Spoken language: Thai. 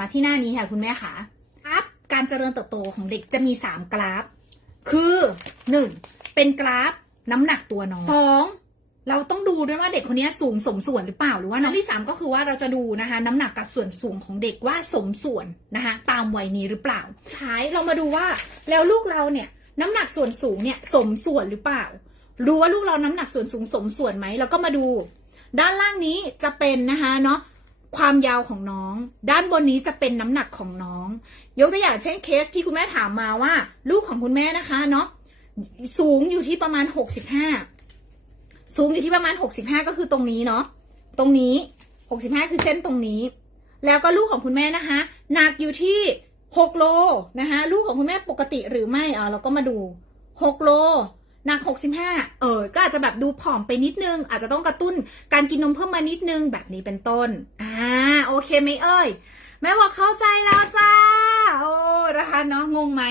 มาที่หน้านี้ค่ะคุณแม่ค่ะกราฟการเจริญเติบโตของเด็กจะมี 3 กราฟ คือ 1. เป็นกราฟน้ำหนักตัวน้องสองเราต้องดูด้วยว่าเด็กคนนี้สูงสมส่วนหรือเปล่าหรือว่าน้ำที่ 3 ก็คือว่าเราจะดูนะคะ น้ำหนักกับส่วนสูงของเด็กว่าสมส่วนนะคะตามวัยนี้หรือเปล่าท้ายเรามาดูว่าแล้วลูกเราเนี่ยน้ำหนักส่วนสูงเนี่ยสมส่วนหรือเปล่ารู้ว่าลูกเราน้ำหนักส่วนสูงสมส่วนไหมเราก็มาดู ด้านล่างนี้จะเป็นนะคะเนาะ ความยาวของน้อง ด้านบนนี้จะเป็นน้ำหนักของน้อง ยกตัวอย่างเช่นเคสที่คุณแม่ถามมาว่า ลูกของคุณแม่นะคะเนาะสูงอยู่ที่ประมาณหกสิบห้าสูงอยู่ที่ประมาณหกสิบห้าก็คือตรงนี้เนาะตรงนี้หกสิบห้าคือเส้นตรงนี้ แล้วก็ลูกของคุณแม่นะคะหนักอยู่ที่หกโลนะคะลูกของคุณแม่ปกติหรือไม่อ่าเราก็มาดูหกโล หนัก65 เออ ก็อาจจะแบบดูผอมไปนิดนึง อาจจะต้องกระตุ้นการกินนมเพิ่มมานิดนึงแบบนี้เป็นต้น อ่า โอเคไหมเอ่ย แม่บอกเข้าใจแล้วจ้า โอ้ นะคะเนาะ งงไหม